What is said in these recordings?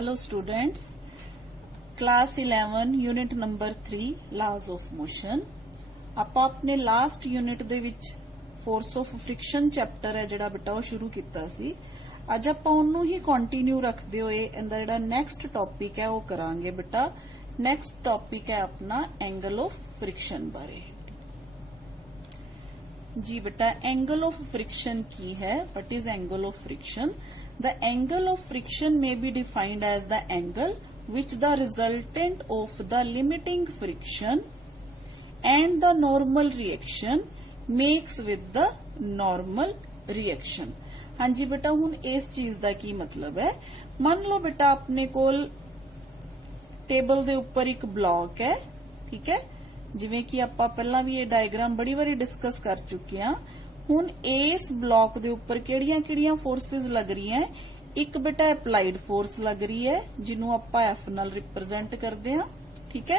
Hello students, class 11 unit number 3 laws of motion। ਆਪਾਂ ਆਪਣੇ last unit ਦੇ ਵਿੱਚ force of friction ਚੈਪਟਰ ਹੈ ਜਿਹੜਾ ਬੇਟਾ ਉਹ ਸ਼ੁਰੂ ਕੀਤਾ ਸੀ। ਅੱਜ ਆਪਾਂ ਉਹਨੂੰ ਹੀ ਕੰਟੀਨਿਊ ਰੱਖਦੇ ਹੋਏ ਇਹਦਾ ਜਿਹੜਾ ਨੈਕਸਟ ਟੌਪਿਕ ਹੈ ਉਹ ਕਰਾਂਗੇ ਬੇਟਾ। ਨੈਕਸਟ ਟੌਪਿਕ ਹੈ ਆਪਣਾ ਐਂਗਲ ਆਫ ਫ੍ਰਿਕਸ਼ਨ ਬਾਰੇ। ਜੀ ਬੇਟਾ एंगल ऑफ फ्रिक्शन की है? What is angle of friction? The angle of friction may be defined as the angle which the resultant of the limiting friction and the normal reaction makes with the normal reaction। हाँ जी बेटा, हुण इस चीज का की मतलब है, मान लो बेटा अपने कोल टेबल दे उपर एक ब्लॉक है, ठीक है, जिवें कि आपां पहला भी ये डायग्राम बड़ी बारी डिस्कस कर चुके हैं। हुण इस ब्लॉक दे उपर किहड़ियां-किहड़ियां फोर्सेस लग रही हैं? एक बेटा अप्लाइड फोर्स लग रही है जिन्हों आपां एफ नाल रिप्रेजेंट करते हैं, ठीक है।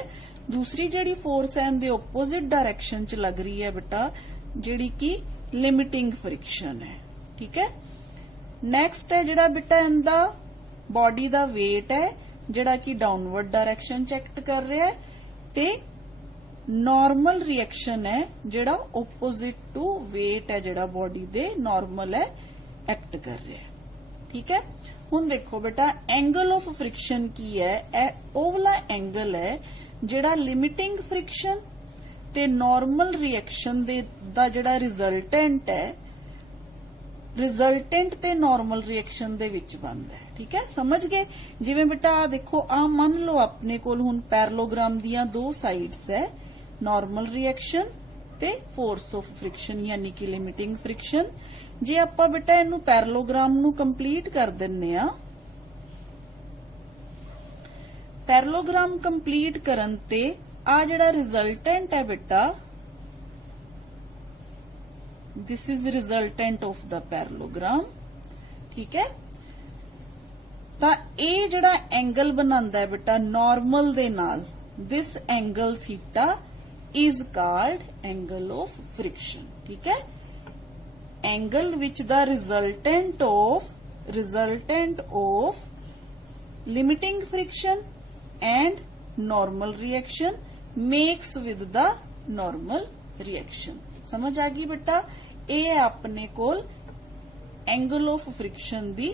दूसरी जिहड़ी फोर्स है इनदे ओपोजिट डायरेक्शन च लग रही है बेटा, जिहड़ी कि लिमिटिंग फ्रिक्शन है, ठीक है। नैक्सट है जिहड़ा बेटा इनदा बॉडी दा वेट है जिहड़ा कि डाउनवर्ड डायरेक्शन च एक्ट कर रहा है, ते नॉर्मल रिएक्शन है जिहड़ा ओपोजिट टू वेट है जिहड़ा बॉडी दे नॉर्मल है एक्ट कर रहा है, ठीक है। हुण देखो बेटा एंगल ऑफ फ्रिक्शन की है? ओह वाला एंगल है जिहड़ा लिमिटिंग फ्रिक्शन ते नॉर्मल रिएक्शन दे दा जिहड़ा रिजल्टेंट है, रिजल्टेंट ते नॉर्मल रिएक्शन दे विच बनदा है, ठीक है। समझ गए? जिवें बेटा आ देखो, आ मान लो अपने कोल हुण पैरेललोग्राम दियां दो साइड्स है, नॉर्मल रिएक्शन ते फोर्स ऑफ फ्रिक्शन यानी कि लिमिटिंग फ्रिक्शन। जे आपां बेटा इनू पैरेललोग्राम नू कंप्लीट कर दिन्ने आ, पैरेललोग्राम कंप्लीट करन ते आ जिहड़ा रिजल्टेंट है बेटा, this is resultant of the parallelogram, ठीक है। तां ये जिहड़ा एंगल बनांदा है बेटा नॉर्मल दे नाल, this angle theta is called angle of friction, ठीक है। Angle which the resultant of limiting friction and normal reaction makes with the normal reaction। समझ आ गई बेटा? ये है अपने कोल angle of friction the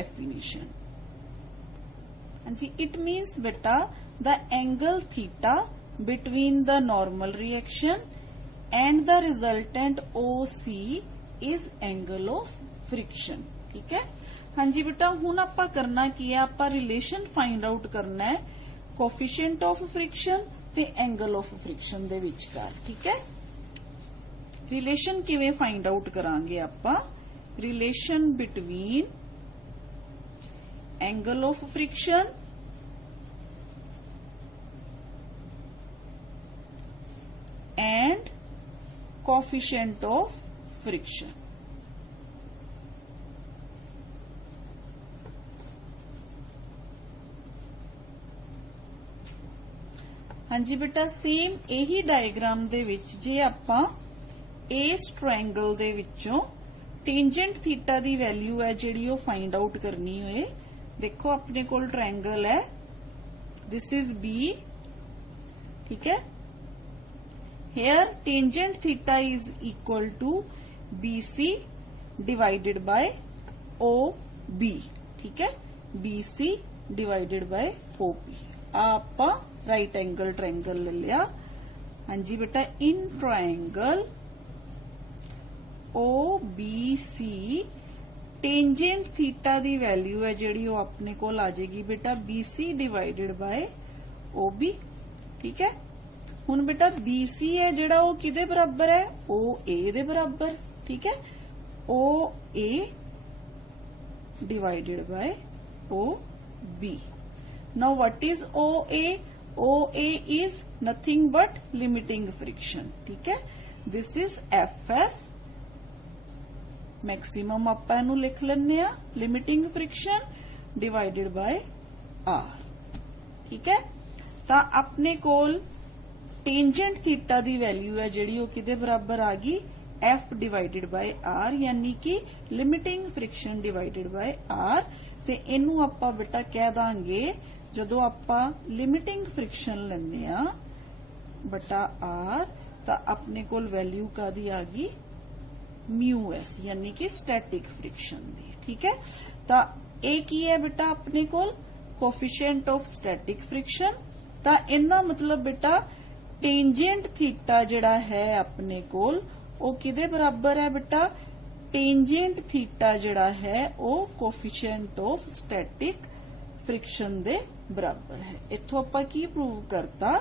definition। हाँ जी, it means बेटा the angle theta between the normal reaction and the resultant OC is angle of friction, ठीक है। हाँ जी बेटा, हुण आपां करना की है, आपां रिलेशन फाइंड आउट करना है कोफिशिएंट ऑफ फ्रिक्शन ते एंगल ऑफ फ्रिक्शन दे विचकार, ठीक है। रिलेशन किवें फाइंड आउट करांगे आपां? Relation between angle of friction and coefficient of friction। हाँ जी बेटा, सेम यही डायग्राम दे विच जे आपां इस ट्रायंगल दे विचों टेंजेंट थीटा दी वैल्यू है जिहड़ी ओ फाइंड आउट करनी होए, देखो अपने कोल ट्रायंगल है, दिस इज बी, ठीक है। Here tangent theta is equal to BC divided by OB, ठीक है, BC divided by OB। आपां राइट एंगल ट्रायंगल ले लिया। हाँ जी बेटा, in triangle OBC tangent theta दी वैल्यू है जिहड़ी वो अपने कोल आ जाएगी बेटा BC डिवाइडेड बाय OB, ठीक है। हुण बेटा BC है जिहड़ा वो किदे बराबर है? OA दे बराबर, ठीक है। OA divided by OB। Now what is OA? OA is nothing but limiting friction, ठीक है। दिस इज FS मैक्सिमम, आपां इहनूं लिख लैंदे आ limiting friction divided by R, ठीक है। तां अपने कोल टेंजेंट थीटा दी वैल्यू है जिहड़ी वो किदे बराबर आ गई? F डिवाइडेड बाय R, यानी कि limiting friction divided by R। ते इनू आपां बेटा कह दांगे जदों आपां लिमिटिंग फ्रिक्शन लैने आ बटा R तां अपने कोल वैल्यू कादी आ गई म्यू एस, यानी कि स्टैटिक फ्रिक्शन दी। ठीक है, तां ए की है बेटा अपने कोल कोफिशिएंट ऑफ स्टैटिक फ्रिक्शन। तां इहदा मतलब बेटा टेंजेंट थीटा जिहड़ा है अपने कोल वो किदे बराबर है बेटा, टेंजेंट थीटा जिहड़ा है वो कोफिशिएंट ऑफ स्टैटिक फ्रिक्शन दे बराबर है। इत्थों आपां की प्रूव करता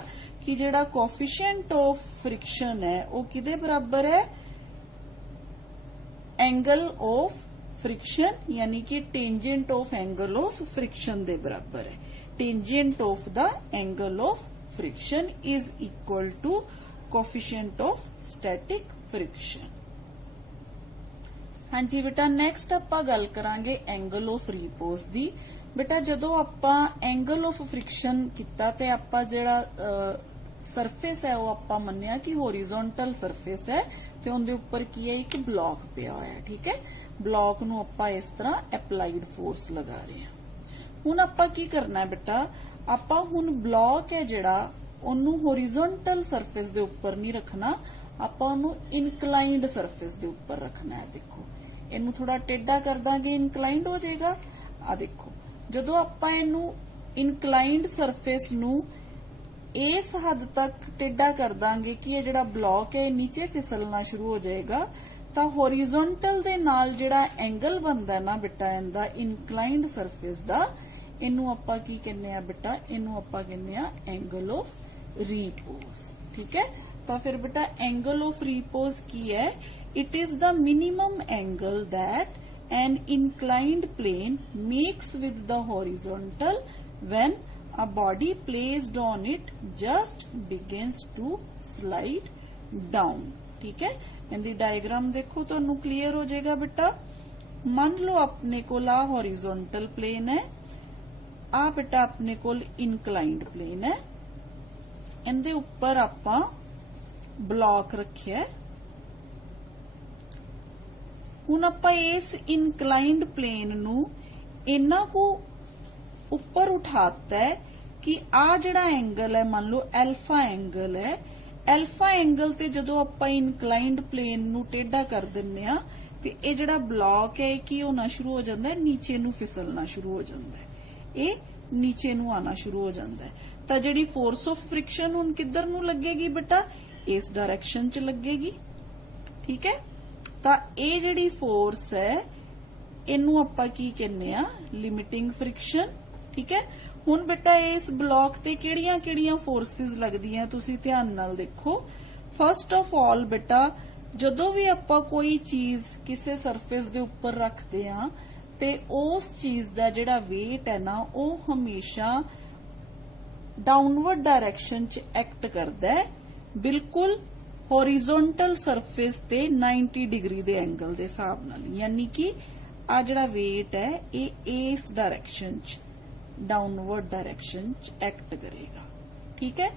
कि जिहड़ा कोफिशिएंट ऑफ फ्रिक्शन है वो किदे बराबर है, एंगल ऑफ फ्रिक्शन, यानी कि tangent of angle of friction दे बराबर है। Tangent of the angle of friction is equal to coefficient of static friction. हाँ जी बेटा, नेक्स्ट आपां गल करांगे एंगल ऑफ रिपोज दी। बेटा जदों आपां एंगल ऑफ फ्रिक्शन कीता ते आपां जिहड़ा सरफेस है वो आपां मन्निया कि होरिजोंटल सरफेस है ते उहदे उपर की है एक ब्लॉक पिया होया है। ठीक है, ब्लॉक नूं आपां इस तरह एप्लाइड फोर्स लगा रहे हैं। हुण आपां की करना है बेटा, आपां हुण ब्लॉक है जिहड़ा ओनू होरिजोंटल सरफेस दे उपर नहीं रखना, आपां ओनू इनकलाइंड सरफेस दे उपर रखना है। देखो इनू थोड़ा टेढ़ा कर दांगे, इनकलाइंड हो जाएगा। आ देखो जदों आपां इनू इनकलाइंड सरफेस नू इस हद तक टेढ़ा कर दांगे कि ये जिहड़ा ब्लॉक है नीचे फिसलना शुरू हो जाएगा, तां होरिजोंटल दे नाल जिहड़ा एंगल बनदा है ना बेटा इनदा इनकलाइंड सरफेस दा, इनू आपां की कहने आ बेटा, इनू आपां कहने आ एंगल ऑफ रिपोज। ठीक है, तो फिर बेटा एंगल ऑफ रिपोज की है, it is the minimum angle that an inclined plane makes with the horizontal when a body placed on it just begins to slide down. ठीक है, इनकी डायग्राम देखो तो क्लियर हो जाएगा बेटा। मान लो अपने को आ हॉरिजॉन्टल प्लेन है, आ बेटा अपने कोल इनकलाइंड प्लेन है, इनदे उपर आपां ब्लॉक रखिया। हुण आपां इस इनकलाइंड प्लेन नू इन्ना को उपर उठाता है कि आ जिहड़ा एंगल है मान लो एल्फा एंगल है, एल्फा एंगल ते जदों आपां इनकलाइंड प्लेन नू टेढ़ा कर दिंने आ ते इह जिहड़ा ब्लॉक है की होना शुरू हो जाता है, नीचे नू फिसलना शुरू हो जाता है, ये नीचे नू आना शुरू हो जाता है। तां जिहड़ी फोर्स ऑफ फ्रिक्शन हुण किधर नू लगेगी बेटा, इस डायरेक्शन च लगेगी। ठीक है, तां ये जिहड़ी फोर्स है इनू आपां की कहने आ लिमिटिंग फ्रिक्शन। ठीक है, हुण बेटा इस ब्लॉक ते किहड़ियां-किहड़ियां फोर्सेस लगदियां तुसीं ध्यान नाल देखो। फर्स्ट ऑफ ऑल बेटा जदों भी आपां कोई चीज किसी सरफेस दे उपर रखदे आ ते उस चीज दा जिहड़ा वेट है ना वो हमेशा डाउनवर्ड डायरेक्शन च एक्ट करदा है, बिल्कुल हॉरिजॉन्टल सरफेस ते 90 डिग्री दे एंगल दे हिसाब नाल, यानी कि आ जिहड़ा वेट है ये इस डायरेक्शन च डाउनवर्ड डायरेक्शन च एक्ट करेगा। ठीक है,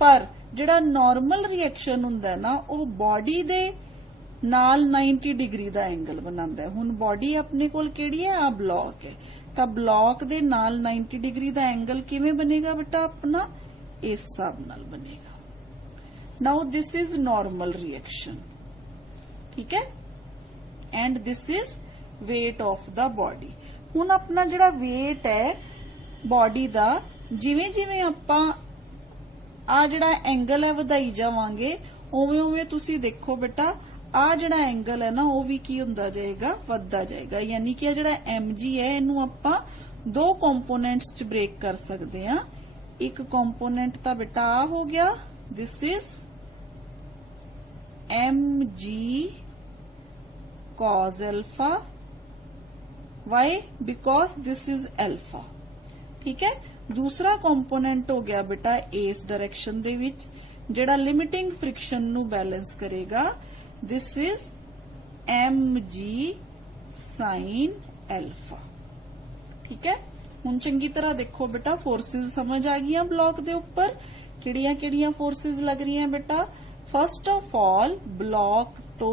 पर जिहड़ा नॉर्मल रिएक्शन हुंदा है ना वो बॉडी दे नाल 90 डिग्री दा एंगल बनांदा है। हुण बॉडी अपने कोल किहड़ी है, आ ब्लॉक है, तां ब्लॉक दे नाल 90 डिग्री दा एंगल किवें बनेगा बेटा अपना, इस हिसाब नाल बनेगा। Now this is normal reaction. ठीक है, and this is weight of the body. हुण अपना जिहड़ा वेट है बॉडी दा, जिवें जिवें आपां आ जिहड़ा एंगल है वधाई जावांगे उवें उवें तुसीं देखो बेटा आ जिहड़ा एंगल है ना वो भी की हुंदा जाएगा, वधदा जाएगा। यानी कि आ जिहड़ा mg है इनू आपां दो कंपोनेंट्स च ब्रेक कर सकते हैं। एक कंपोनेंट तां बेटा आ हो गया, this is mg cos alpha, why because this is alpha. ठीक है, दूसरा कंपोनेंट हो गया बेटा इस डायरेक्शन दे विच जिहड़ा लिमिटिंग फ्रिक्शन नू बैलेंस करेगा, this is mg sin alpha। ठीक है, हुण चंगी तरह देखो बेटा फोर्सेस समझ आ गई ब्लॉक दे उपर किहड़ियां-किहड़ियां फोर्सेस लग रही हैं बेटा। फर्स्ट ऑफ ऑल ब्लॉक तो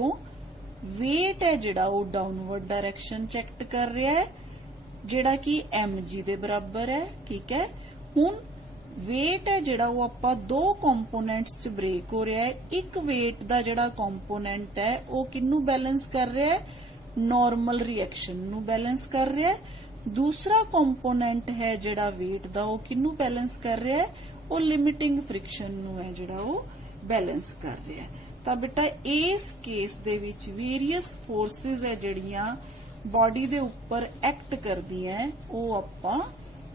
वेट है जिहड़ा वो डाउनवर्ड डायरेक्शन च एक्ट कर रहा है, जिहड़ा कि mg दे बराबर है। ठीक है, हुण वेट है जिहड़ा वो आपां दो कंपोनेंट्स च ब्रेक हो रहा है। एक वेट दा जिहड़ा कंपोनेंट है वो किन्नू बैलेंस कर रहा है, नॉर्मल रिएक्शन नू बैलेंस कर रहा है। दूसरा कंपोनेंट है जिहड़ा वेट दा वो किन्नू बैलेंस कर रहा है, वो लिमिटिंग फ्रिक्शन नू है जिहड़ा वो बैलेंस कर रहा है। तां बेटा इस केस दे विच वेरीअस फोर्सेस है जिहड़ियां बॉडी दे उपर एक्ट करदियां है, वो आपां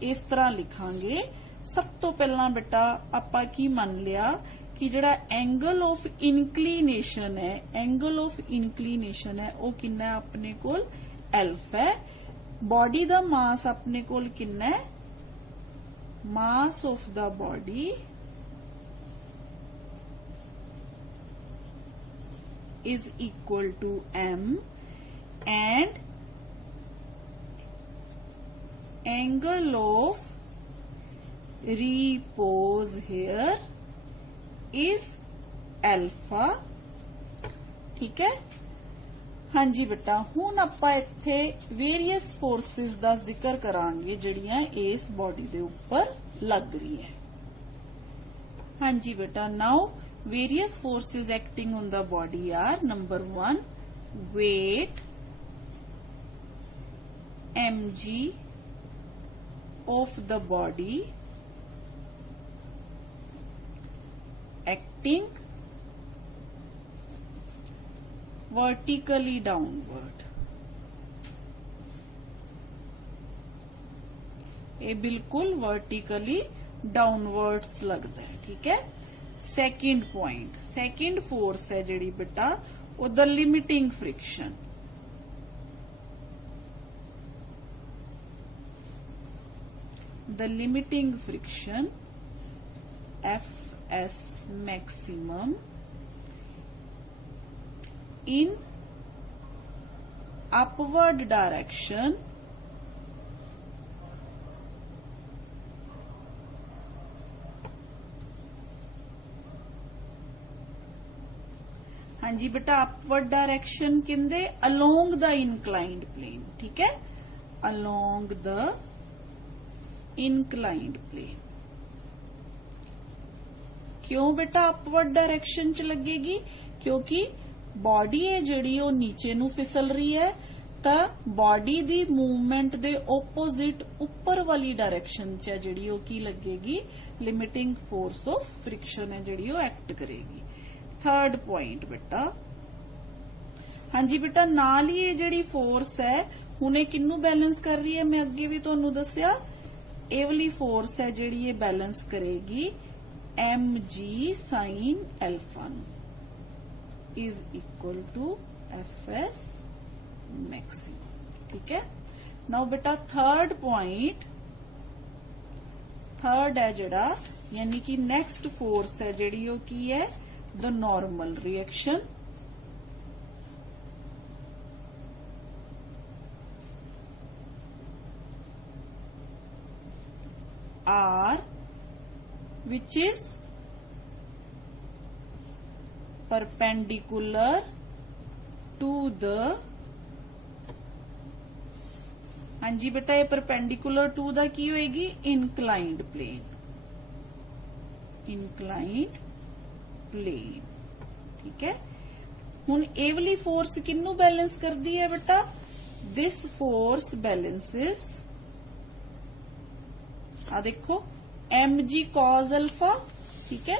इस तरह लिखांगे। सब तो पहला बेटा आपां की मान लिया कि जिहड़ा एंगल ऑफ इनक्लीनेशन है, एंगल ऑफ इनक्लीनेशन है वो कितना है अपने कोल एल्फ है। बॉडी दा मास अपने कोल कितना है, mass of the body is equal to m and angle of repose here is alpha। ठीक है, हाँ जी बेटा हुण आपां इत्थे वेरीअस फोर्सेस दा जिक्र करांगे जिहड़ियां इस बॉडी दे उपर लग रही है। हाँ जी बेटा, now various forces acting on the body are number 1 weight mg of the body acting vertically downward। ये बिल्कुल वर्टिकली डाउनवर्ड्स लगता है। ठीक है, सेकंड पॉइंट, सेकंड फोर्स है जिहड़ी बेटा वो the limiting friction. The limiting friction Fs maximum in upward direction हाँ जी बेटा, अपवर्ड डायरेक्शन किंदे अलोंग द इंक्लाइंड प्लेन। ठीक है, अलोंग द इंक्लाइंड प्लेन। क्यों बेटा अपवर्ड डायरेक्शन च लगेगी, क्योंकि बॉडी है जिहड़ी वो नीचे नू फिसल रही है, ਤਾਂ बॉडी दी मूवमेंट दे ओपोजिट ऊपर वाली डायरेक्शन च जिहड़ी वो की लगेगी, लिमिटिंग फोर्स ऑफ फ्रिक्शन है जिहड़ी वो एक्ट करेगी। थर्ड पॉइंट बेटा, हाँ जी बेटा, नाल ही ये जिहड़ी फोर्स है हुण ये किन्नू बैलेंस कर रही है, मैं अगे भी तुहानू दस्सिया ਇਹ वाली फोर्स है जिहड़ी ये बैलेंस करेगी mg sin alpha is equal to fs maximum। ठीक है, नाउ बेटा थर्ड पॉइंट, थर्ड है जिहड़ा यानी कि नेक्स्ट फोर्स है जिहड़ी वो की है the normal reaction. R which is perpendicular to the, हाँ जी बेटा ये परपेंडिकुलर टू द की होएगी इंक्लाइंड प्लेन, इंक्लाइंड प्लेन। ठीक है, हुण ये वाली फोर्स किन्नू बैलेंस करती है बेटा, दिस फोर्स बैलेंसेस, आ देखो mg cos अल्फा। ठीक है,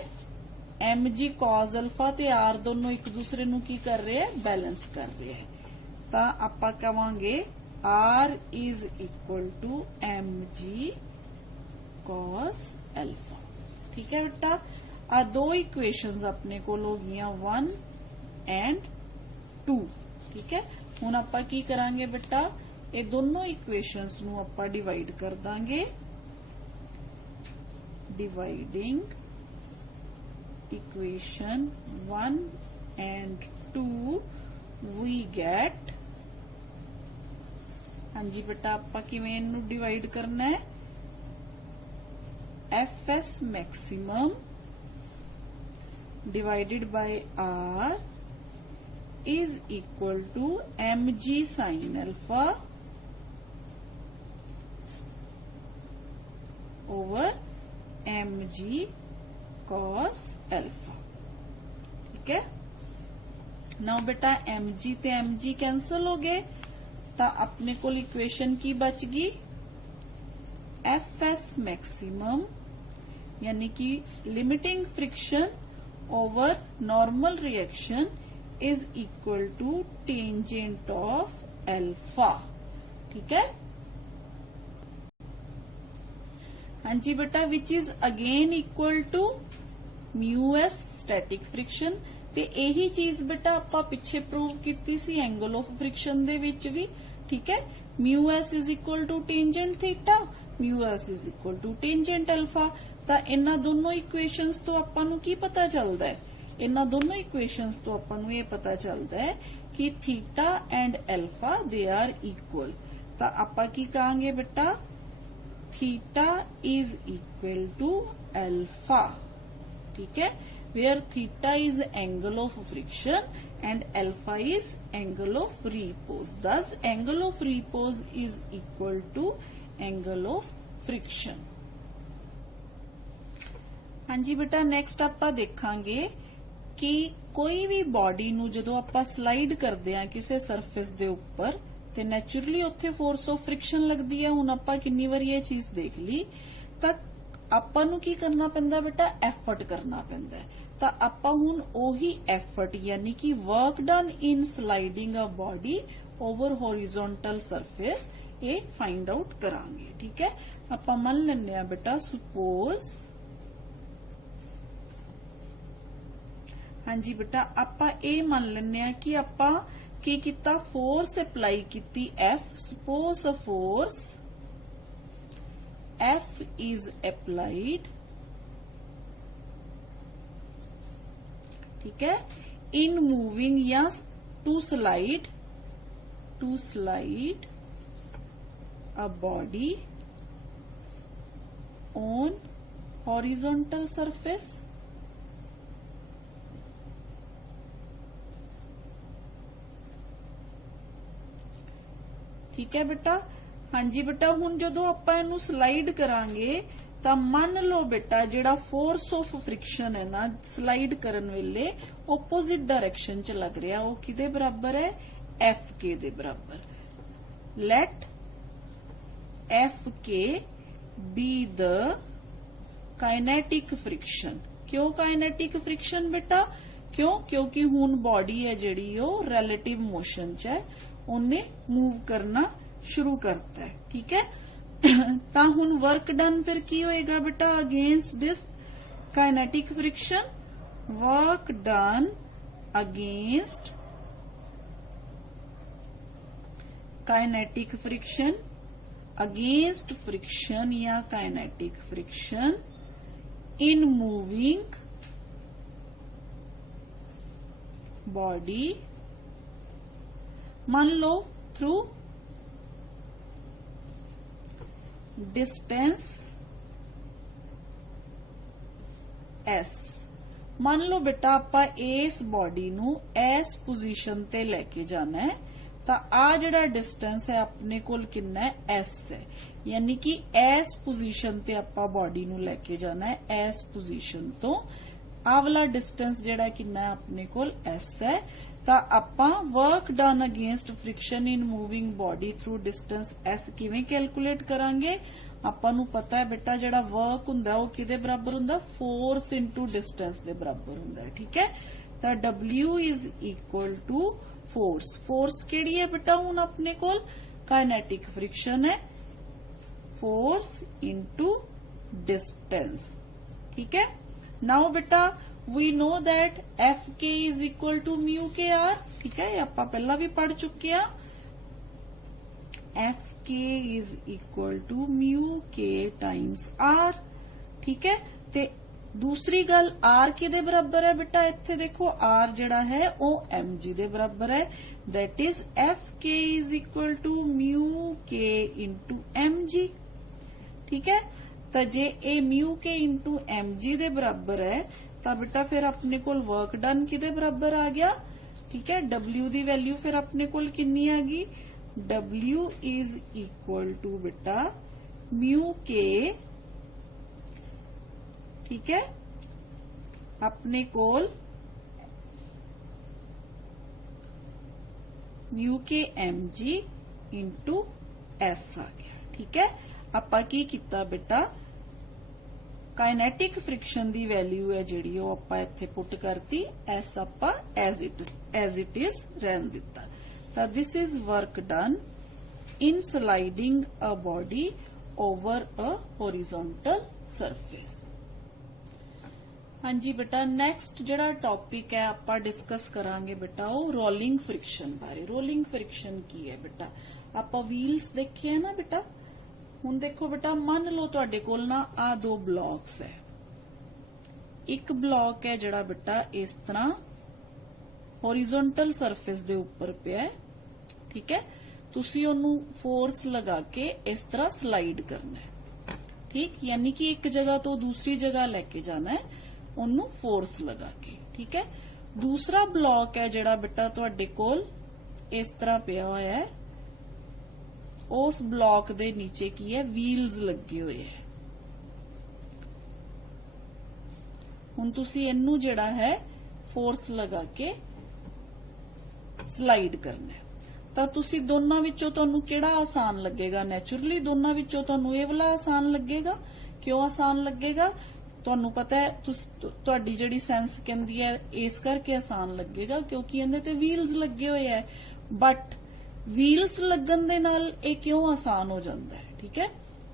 mg cos अल्फा ते r दोनों एक दूसरे नू की कर रहे हैं, बैलेंस कर रहे हैं। तां आपां कहांगे r is equal to mg cos alpha. ठीक है बेटा, आ दो इक्वेशंस अपने कोल हो गईयां 1 एंड 2। ठीक है, हुण आपां की करांगे बेटा, ये दोनों इक्वेशंस नू आपां डिवाइड कर Dange. Dividing equation 1 and 2 we get, हाँ जी बेटा आपां किवें इनू डिवाइड करना है, fs maximum divided by r is equal to mg sin alpha over mg cos alpha। ठीक है, नाउ बेटा mg ते mg कैंसल हो गए, तो अपने को इक्वेशन की बच गई fs मैक्सिमम यानी कि limiting friction over normal reaction is equal to tangent of alpha. ठीक है, हाँ जी बेटा, which is again equal to mu S static friction. ते यही चीज बेटा आपां पिछे प्रूव कीती सी एंगल ऑफ फ्रिक्शन दे विच भी। ठीक है, mu S is equal to tangent theta, mu S is equal to tangent alpha. तो इन्हां दोनों इक्वेशंस तो आपां नूं की पता चलदा है, इन्हां दोनों इक्वेशंस तो आपां नूं ये पता चलदा है कि theta and alpha they are equal. तो आपां की कहांगे बेटा, theta is equal to alpha. ठीक है, where theta is angle of friction and alpha is angle of repose. Thus, angle of repose is equal to angle of friction. हाँ जी बेटा, नेक्स्ट आपां देखांगे कि कोई भी बॉडी नूं जदों आपां स्लाइड करदे आ किसी सरफेस दे उपर ते नैचुरली उत्थे फोर्स ऑफ फ्रिक्शन लगदी है। हुण आपां किन्नी वारी ये चीज देख ली, तां आपां नूं की करना पैंदा बेटा, एफर्ट करना पैंदा है। तो आपां हुण ओही एफर्ट यानी कि work done in sliding a body over horizontal surface ये फाइंड आउट करांगे। ठीक है, आपां मान लैंदे आ बेटा, सपोज हाँ जी बेटा, आपां ये मान लैंदे आ कि आपां की कीता, फोर्स अप्लाई कीती F. Suppose a force F is applied, ठीक है, in moving या to slide a body on horizontal surface। ठीक है बेटा, हाँ जी बेटा, हुण जदों आपां इहनूं स्लाइड करांगे तां मान लो बेटा जिहड़ा फोर्स ऑफ फ्रिक्शन है ना स्लाइड करन वेले ओपोजिट डायरेक्शन च लग रहा, वो किदे बराबर है, एफ के दे बराबर। लेट एफ के बी द काइनेटिक फ्रिक्शन। क्यों काइनेटिक फ्रिक्शन बेटा, क्यों, क्योंकि हुण बॉडी है जिहड़ी वो रिलेटिव मोशन च है, उन्हें मूव करना शुरू करता है। ठीक है, ता हुण वर्क डन फिर की होएगा बेटा, against this kinetic friction, work done against kinetic friction, against friction या kinetic friction in moving body. मान लो थ्रू डिस्टेंस एस। मान लो बेटा आपां इस बॉडी नूं इस पोजीशन ते लेके जाना है, तो आ जिहड़ा डिस्टेंस है अपने कोल कितना है, एस है, यानी कि इस पोजीशन ते आपां बॉडी नूं लेके जाना है, इस पोजीशन तो आ वाला डिस्टेंस जिहड़ा कितना है अपने कोल एस है। तो आपां work done against friction in moving body through distance S किवें कैलकुलेट करांगे। आपां नूं पता है बेटा जिहड़ा वर्क हुंदा वो किदे बराबर हुंदा, फोर्स इनटू डिस्टेंस दे बराबर हुंदा है। ठीक है, तो W is equal to force. Force केड़ी है बेटा, हुण अपने कोल काइनेटिक फ्रिक्शन है, फोर्स इनटू डिस्टेंस। ठीक है, नाउ बेटा we know that F K is equal to mu K R. ठीक है, आपां पहला भी पढ़ चुके हैं, F K is equal to mu के टाइम्स आर। ठीक है, ते दूसरी गल आर किदे बराबर है बेटा, इत्थे देखो आर जिहड़ा है वो एम जी दे बराबर है, that is F K is equal to mu के इंटू एम जी। ठीक है, तो जे ए म्यू के इंटू एम जी दे बराबर है तो बेटा फिर अपने को वर्क डन किदे बराबर आ गया, ठीक है। W की वैल्यू फिर अपने कोल कितनी आ गई, W इज इक्वल टू बेटा म्यू के, ठीक है, अपने कोल म्यू के mg इंटू S आ गया, ठीक है। आपां की कीता बेटा, काइनेटिक फ्रिक्शन दी वैल्यू है जिहड़ी वो आपां इत्थे पुट करती, S आपां एज इट इज रहन दिता। तां this is work done in sliding a body over a horizontal surface. हाँ जी बेटा, नैक्सट जिहड़ा टॉपिक है आपां डिस्कस करांगे बेटा वो रोलिंग फ्रिक्शन बारे। रोलिंग फ्रिक्शन की है बेटा, आपां व्हील्स देखे है ना बेटा। हुण देखो बेटा, मान लो तुहाडे कोल ना आ दो ब्लॉक्स है, एक ब्लॉक है जिहड़ा बेटा इस तरह हॉरिजॉन्टल सरफेस दे उपर पिया है, ठीक है। तुसी ओनू फोर्स लगा के इस तरह स्लाइड करना है, ठीक, यानी कि एक जगह तो दूसरी जगह लेके जाना है ओनू फोर्स लगा के, ठीक है। दूसरा ब्लॉक है जिहड़ा बेटा तुहाडे कोल इस तरह पिया होया है, उस ब्लॉक दे नीचे की है व्हील्स लगे हुए है। हुण तुसी इनू जिहड़ा है फोर्स लगा के स्लाइड करना है। ਤਾਂ ਤੁਸੀਂ ਦੋਨਾਂ ਵਿੱਚੋਂ ਤੁਹਾਨੂੰ ਕਿਹੜਾ ਆਸਾਨ ਲੱਗੇਗਾ? ਨੈਚੁਰਲੀ ਦੋਨਾਂ ਵਿੱਚੋਂ ਤੁਹਾਨੂੰ ਇਹ ਵਾਲਾ ਆਸਾਨ ਲੱਗੇਗਾ। ਕਿਉਂ ਆਸਾਨ ਲੱਗੇਗਾ? ਤੁਹਾਨੂੰ ਪਤਾ ਹੈ, ਤੁਹਾਡੀ ਜਿਹੜੀ ਸੈਂਸ ਕਹਿੰਦੀ ਹੈ ਇਸ ਕਰਕੇ ਆਸਾਨ ਲੱਗੇਗਾ ਕਿਉਂਕਿ ਇਹਦੇ ਤੇ ਵੀਲਸ ਲੱਗੇ ਹੋਏ ਹੈ। ਬਟ ਵੀਲਸ ਲੱਗਣ ਦੇ ਨਾਲ ਇਹ ਕਿਉਂ ਆਸਾਨ ਹੋ ਜਾਂਦਾ ਹੈ? ਠੀਕ ਹੈ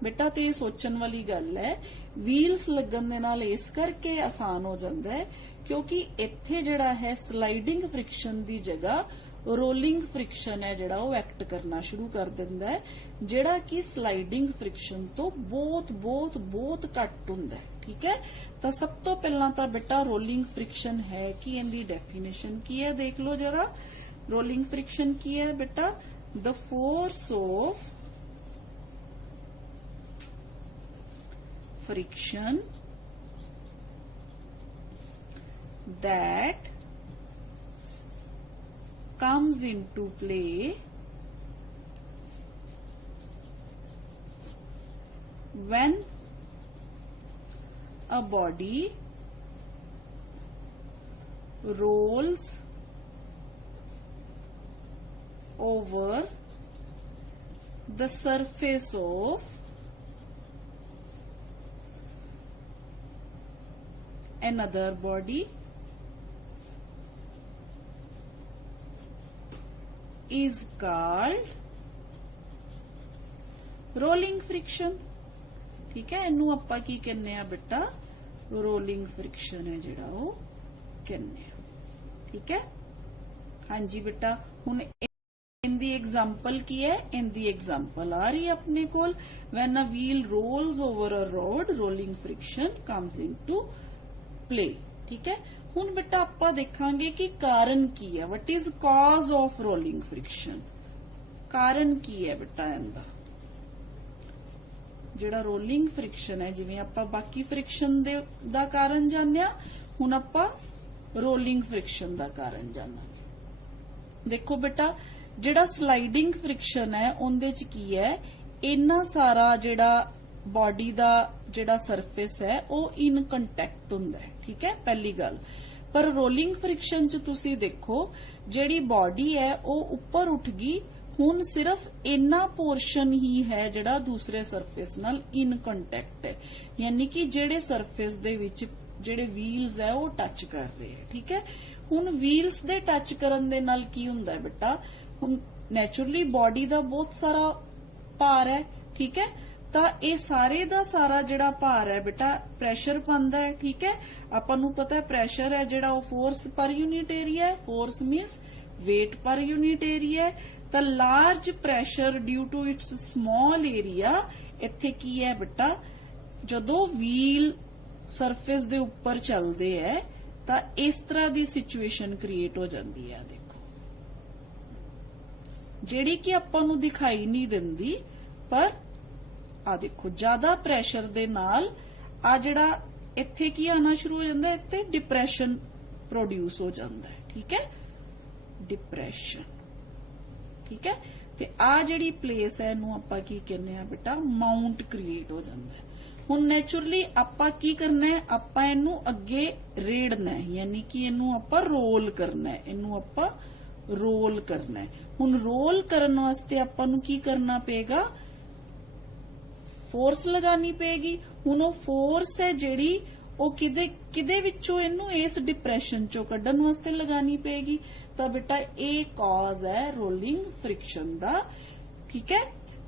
ਬੇਟਾ, ਤੇ ਇਹ ਸੋਚਣ ਵਾਲੀ ਗੱਲ ਹੈ। ਵੀਲਸ ਲੱਗਣ ਦੇ ਨਾਲ ਇਸ ਕਰਕੇ ਆਸਾਨ ਹੋ ਜਾਂਦਾ ਹੈ ਕਿਉਂਕਿ ਇੱਥੇ ਜਿਹੜਾ ਹੈ ਸਲਾਈਡਿੰਗ ਫ੍ਰਿਕਸ਼ਨ ਦੀ ਜਗ੍ਹਾ रोलिंग फ्रिक्शन है जिहड़ा वो एक्ट करना शुरू कर दिंदा है, जिहड़ा कि स्लाइडिंग फ्रिक्शन तो बहुत बहुत बहुत घट हुंदा है। ठीक है, तो सब तो पहला तो बेटा रोलिंग फ्रिक्शन है कि इनकी डेफिनेशन की है, देख लो जरा। रोलिंग फ्रिक्शन की है बेटा, the force of friction that comes into play when a body rolls over the surface of another body is called rolling friction। ठीक है, इनू आपां की कहने आ बेटा, रोलिंग फ्रिक्शन है जिहड़ा वो कहने आ। ठीक है, हाँ जी बेटा। हुण इनदी एग्जाम्पल की है, इनदी एग्जाम्पल आ रही है अपने कोल, when a wheel rolls over a road rolling friction comes into play. ठीक है, हुण बेटा आपां देखांगे कि कारण की है, what is cause of rolling friction. कारण की है बेटा इनदा, जिहड़ा रोलिंग फ्रिक्शन है, जिवें आपां बाकी फ्रिक्शन दा कारण जानिया, हुण आपां रोलिंग फ्रिक्शन दा कारण जानांगे। देखो बेटा, जिहड़ा स्लाइडिंग फ्रिक्शन है उहदे च की है, इन्ना सारा जिहड़ा बॉडी दा जिहड़ा सरफेस है वो इन कंटैक्ट हुंदा है। ठीक है, पहली गल। पर रोलिंग फ्रिक्शन च तुसी देखो, जिहड़ी बॉडी है वो ऊपर उठ गई, हुण सिर्फ इन्ना पोर्शन ही है जिहड़ा दूसरे सरफेस नाल इन कंटैक्ट है, यानी कि जिहड़े सरफेस दे विच जिहड़े व्हील्स है वो टच कर रहे हैं। ठीक है, हुण व्हील्स दे टच करन दे नाल की हुंदा है बेटा, हुण नैचुरली बॉडी दा बहुत सारा भार है। ठीक है, तो ये सारे दा सारा जिहड़ा भार है बेटा प्रैशर पांदा है। ठीक है, आपां नूं पता है प्रैशर है जिहड़ा वो फोर्स पर यूनिट एरिया है, force means weight per unit area है। तो large pressure due to its small area, इत्थे की है बेटा, जदों व्हील सरफेस दे उपर चलदे है तो इस तरह दी सिचुएशन क्रिएट हो जाती है। देखो, जिहड़ी कि आपां नूं दिखाई नहीं दिंदी, पर आ देखो ज्यादा प्रैशर दे नाल आ जिहड़ा इत्थे की आना शुरू हो जाता है, इत्थे डिप्रैशन प्रोड्यूस हो जाता है। ठीक है, डिप्रैशन। ठीक है, ते आ जिहड़ी प्लेस है इहनूं आपां की कहने आ बेटा माउंट क्रिएट हो जाता है। हुण नैचुरली आपां की करना है, आपां इहनूं अगे रेड़ना है, यानी कि इहनूं आपां रोल करना है, इहनूं आपां रोल करना है। हुण रोल करन वास्ते आपां नूं की करना पेगा, फोर्स लगानी पेगी। हुण वो फोर्स है जिहड़ी ਉਹ ਕਿਦੇ ਵਿੱਚੋਂ ਇਹਨੂੰ ਇਸ ਡਿਪਰੈਸ਼ਨ ਚੋਂ ਕੱਢਣ ਵਾਸਤੇ ਲਗਾਣੀ ਪਏਗੀ। ਤਾਂ ਬੇਟਾ ਇਹ ਕਾਜ਼ ਹੈ ਰੋਲਿੰਗ ਫ੍ਰਿਕਸ਼ਨ ਦਾ। ਠੀਕ ਹੈ,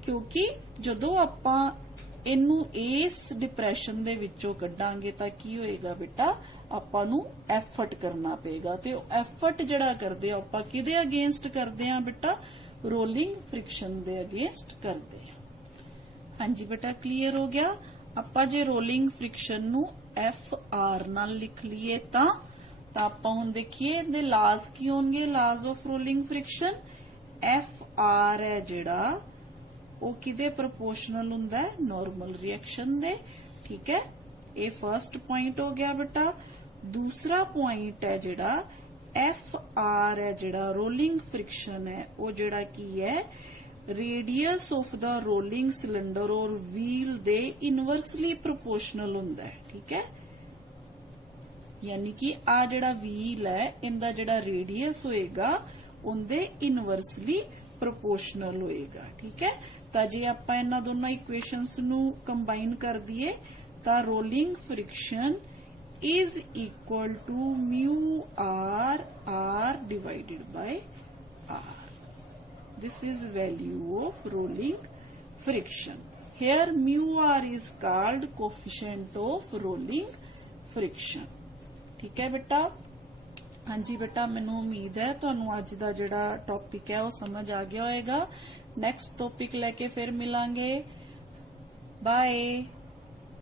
ਕਿਉਂਕਿ ਜਦੋਂ ਆਪਾਂ ਇਹਨੂੰ ਇਸ ਡਿਪਰੈਸ਼ਨ ਦੇ ਵਿੱਚੋਂ ਕੱਢਾਂਗੇ ਤਾਂ ਕੀ ਹੋਏਗਾ ਬੇਟਾ, ਆਪਾਂ ਨੂੰ ਐਫਰਟ ਕਰਨਾ ਪਏਗਾ। ਤੇ ਉਹ ਐਫਰਟ ਜਿਹੜਾ ਕਰਦੇ ਆ ਆਪਾਂ ਕਿਹਦੇ ਅਗੇਂਸਟ ਕਰਦੇ ਆ ਬੇਟਾ, ਰੋਲਿੰਗ ਫ੍ਰਿਕਸ਼ਨ ਦੇ ਅਗੇਂਸਟ ਕਰਦੇ ਆ। ਹਾਂਜੀ ਬੇਟਾ ਕਲੀਅਰ ਹੋ ਗਿਆ। ਆਪਾਂ ਜੇ ਰੋਲਿੰਗ ਫ੍ਰਿਕਸ਼ਨ ਨੂੰ FR ਨਾਲ ਲਿਖ ਲਈਏ ਤਾਂ ਆਪਾਂ ਹੁਣ ਦੇਖੀਏ ਇਹਦੇ ਲਾਜ਼ ਕੀ ਹੋਣਗੇ। ਲਾਜ਼ ਆਫ ਰੋਲਿੰਗ ਫ੍ਰਿਕਸ਼ਨ, FR ਹੈ ਜਿਹੜਾ ਉਹ ਕਿਹਦੇ ਪ੍ਰੋਪੋਰਸ਼ਨਲ ਹੁੰਦਾ ਹੈ, ਨਾਰਮਲ ਰਿਐਕਸ਼ਨ ਦੇ। ਠੀਕ ਹੈ, ਇਹ ਫਰਸਟ ਪੁਆਇੰਟ ਹੋ ਗਿਆ ਬੇਟਾ। ਦੂਸਰਾ ਪੁਆਇੰਟ ਹੈ ਜਿਹੜਾ FR ਹੈ ਜਿਹੜਾ ਰੋਲਿੰਗ ਫ੍ਰਿਕਸ਼ਨ ਹੈ ਉਹ ਜਿਹੜਾ ਕੀ ਹੈ, radius of the rolling cylinder और व्हील दे इनवर्सली प्रोपोर्शनल हुंदा है। ठीक है, यानी कि आ जिहड़ा व्हील है इनदा जिहड़ा रेडियस होएगा उनदे इनवर्सली प्रोपोर्शनल होएगा। ठीक है, तां जे आपां इन्हां दोनों इक्वेशनस नूं कंबाइन कर दईए तां rolling friction is equal to mu r divided by r। This is value of rolling friction. Here mu r is called coefficient of rolling friction. ठीक है बेटा, हाँ जी बेटा मैनू उम्मीद है तुहानू अज दा जिहड़ा टॉपिक है वो समझ आ गया होएगा। नेक्स्ट टॉपिक लेके फिर मिलांगे। बाय।